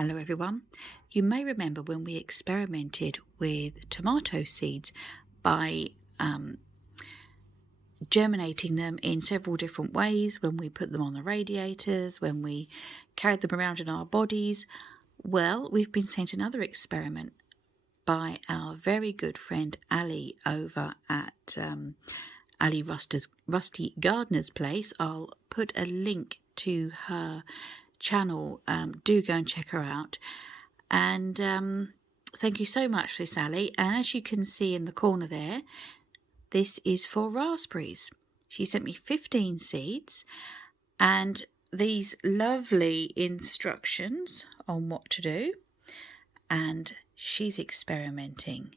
Hello everyone. You may remember when we experimented with tomato seeds by germinating them in several different ways, when we put them on the radiators, when we carried them around in our bodies. Well, we've been sent another experiment by our very good friend Ali over at Ali Rusty Gardener's place. I'll put a link to her channel. Do go and check her out. And thank you so much for this, Ali. And as you can see in the corner there, this is for raspberries. She sent me 15 seeds and these lovely instructions on what to do. And she's experimenting.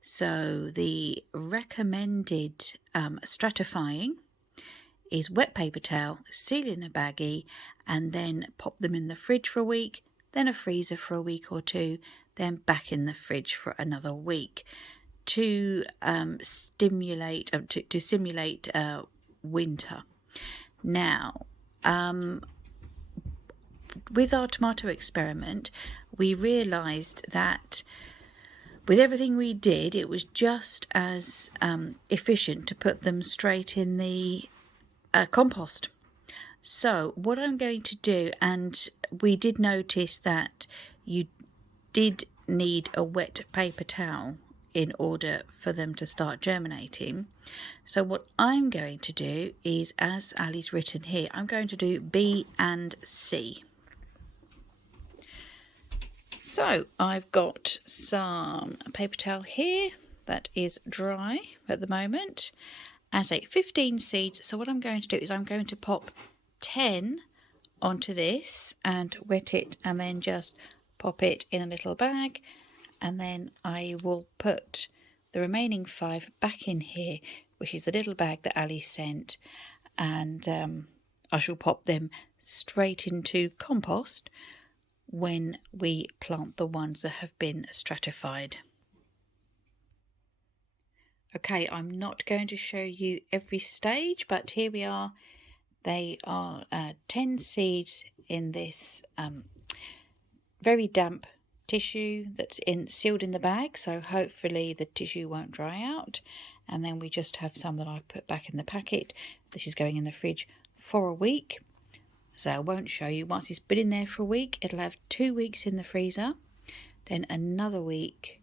So the recommended stratifying is wet paper towel, seal in a baggie, and then pop them in the fridge for a week, then a freezer for a week or two, then back in the fridge for another week to simulate winter. Now, with our tomato experiment, we realised that with everything we did, it was just as efficient to put them straight in the compost. So what I'm going to do, and we did notice that you did need a wet paper towel in order for them to start germinating. So what I'm going to do is, as Ali's written here, I'm going to do B and C. So I've got some paper towel here that is dry at the moment. As 15 seeds. So what I'm going to do is I'm going to pop 10 onto this and wet it, and then just pop it in a little bag, and then I will put the remaining 5 back in here, which is the little bag that Ali sent, and I shall pop them straight into compost when we plant the ones that have been stratified. Okay, I'm not going to show you every stage, but here we are. They are 10 seeds in this very damp tissue that's sealed in the bag, so hopefully the tissue won't dry out. And then we just have some that I've put back in the packet. This is going in the fridge for a week, so I won't show you. Once it's been in there for a week, it'll have 2 weeks in the freezer, then another week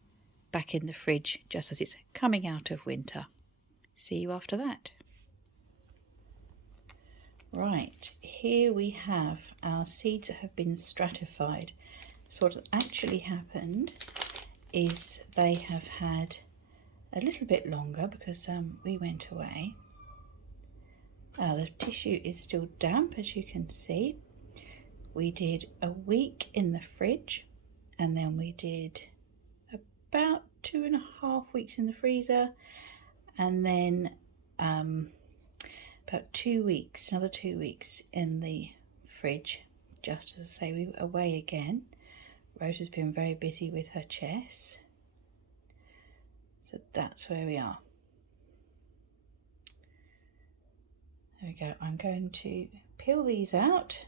back in the fridge just as it's coming out of winter. See you after that. Right, here we have our seeds that have been stratified. So what actually happened is they have had a little bit longer because we went away. The tissue is still damp, as you can see. We did a week in the fridge, and then we did about 2.5 weeks in the freezer, and then about 2 weeks, another 2 weeks in the fridge. Just as I say, we were away again. Rose has been very busy with her chess, so that's where we are. There we go. I'm going to peel these out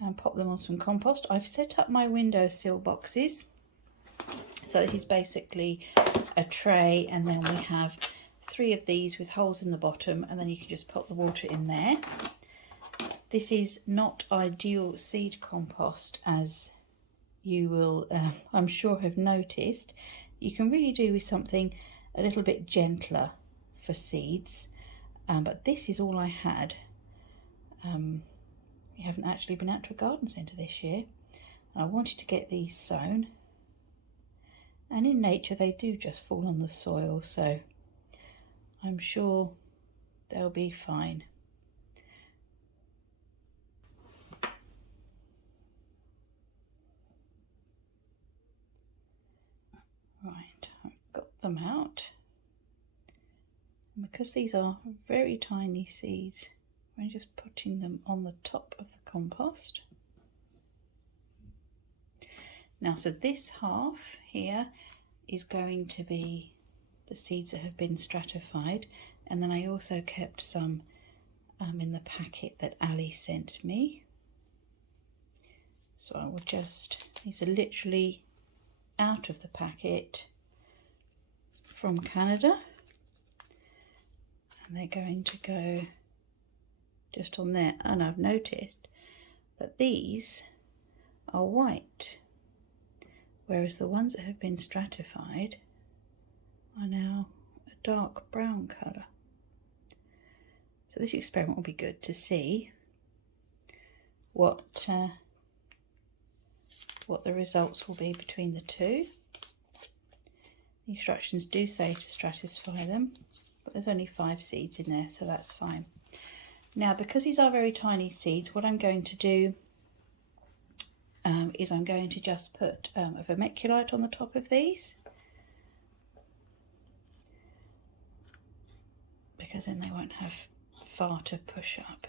and pop them on some compost. I've set up my windowsill boxes. So this is basically a tray, and then we have 3 of these with holes in the bottom, and then you can just pop the water in there. This is not ideal seed compost, as you will, I'm sure, have noticed. You can really do with something a little bit gentler for seeds, but this is all I had. We haven't actually been out to a garden centre this year. I wanted to get these sown, and in nature they do just fall on the soil, so I'm sure they'll be fine. Right, I've got them out. And because these are very tiny seeds, I'm just putting them on the top of the compost. Now, so this half here is going to be the seeds that have been stratified, and then I also kept some in the packet that Ali sent me. So I will just, these are literally out of the packet from Canada, and they're going to go just on there. And I've noticed that these are white, whereas the ones that have been stratified are now a dark brown colour. So this experiment will be good to see what the results will be between the two. The instructions do say to stratify them, but there's only 5 seeds in there, so that's fine. Now, because these are very tiny seeds, what I'm going to do is I'm going to just put a vermiculite on the top of these, because then they won't have far to push up.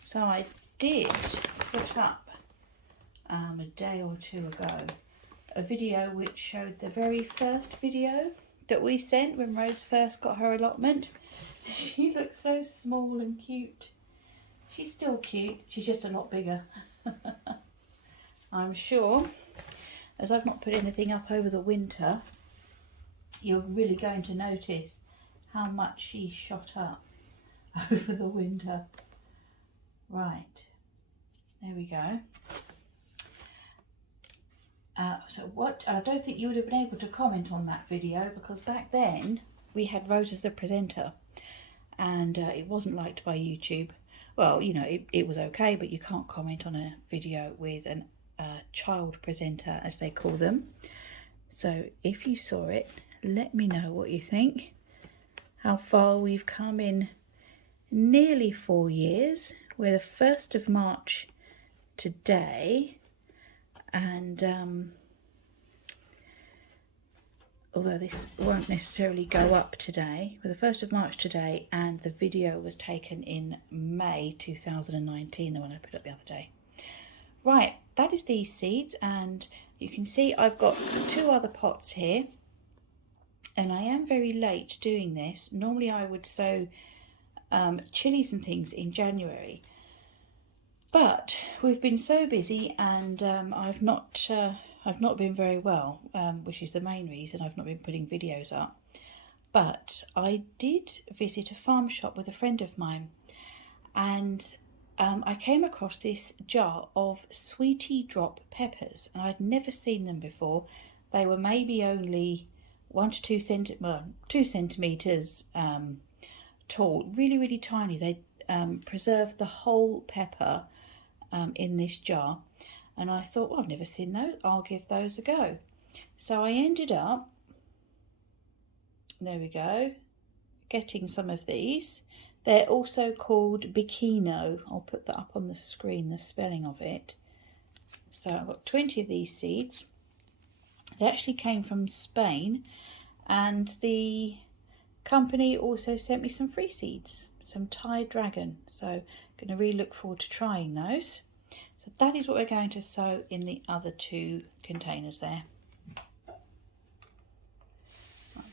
So I did put up a day or two ago a video which showed the very first video that we sent when Rose first got her allotment. She looks so small and cute. She's still cute, she's just a lot bigger. I'm sure, as I've not put anything up over the winter, you're really going to notice how much she's shot up over the winter. Right, there we go. So what, I don't think you would have been able to comment on that video, because back then we had Rose as the presenter, and it wasn't liked by YouTube. Well, you know, it was okay, but you can't comment on a video with a child presenter, as they call them. So if you saw it, let me know what you think, how far we've come in nearly 4 years. We're the 1st of March today, and although this won't necessarily go up today, we're the 1st of March today, and the video was taken in May 2019, the one I put up the other day. Right, that is these seeds, and you can see I've got 2 other pots here, and I am very late doing this. Normally I would sow chilies and things in January, but we've been so busy, and I've not been very well, which is the main reason I've not been putting videos up. But I did visit a farm shop with a friend of mine, and I came across this jar of sweetie drop peppers, and I'd never seen them before. They were maybe only 1 to 2 centimeters tall, really tiny. They preserved the whole pepper in this jar, and I thought, well, I've never seen those, I'll give those a go. So I ended up, there we go, getting some of these. They're also called Bikino. I'll put that up on the screen, the spelling of it. So I've got 20 of these seeds. They actually came from Spain, and the company also sent me some free seeds, some Thai dragon. So I'm going to really look forward to trying those. So that is what we're going to sow in the other 2 containers there. Right,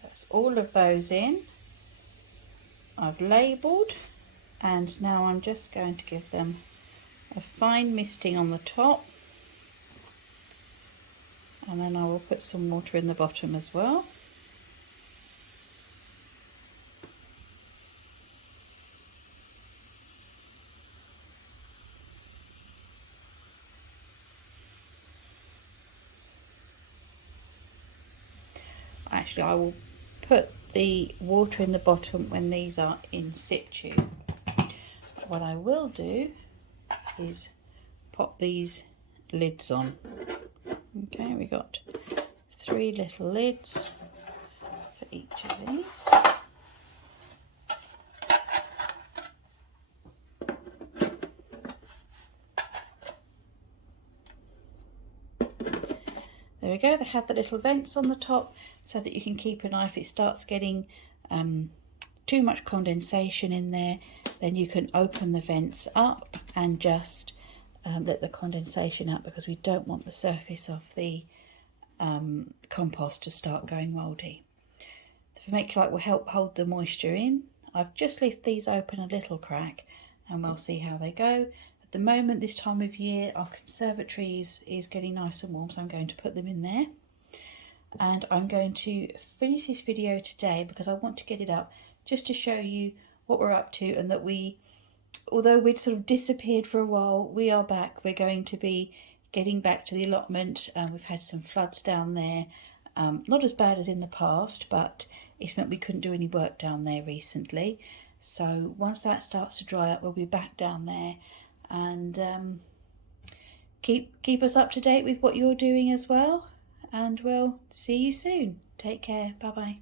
that's all of those in. I've labelled, and now I'm just going to give them a fine misting on the top, and then I will put some water in the bottom as well. Actually, I will put the water in the bottom when these are in situ. What I will do is pop these lids on. Okay, we got 3 little lids for each of these. There we go, they have the little vents on the top so that you can keep an eye if it starts getting too much condensation in there, then you can open the vents up and just let the condensation out, because we don't want the surface of the compost to start going mouldy. The vermiculite will help hold the moisture in. I've just left these open a little crack and we'll see how they go. At the moment, this time of year, our conservatory is getting nice and warm, so I'm going to put them in there. And I'm going to finish this video today because I want to get it up just to show you what we're up to, and that although we'd sort of disappeared for a while, we are back. We're going to be getting back to the allotment. We've had some floods down there, not as bad as in the past, but it's meant we couldn't do any work down there recently. So once that starts to dry up, we'll be back down there, and keep us up to date with what you're doing as well. And we'll see you soon. Take care. Bye bye.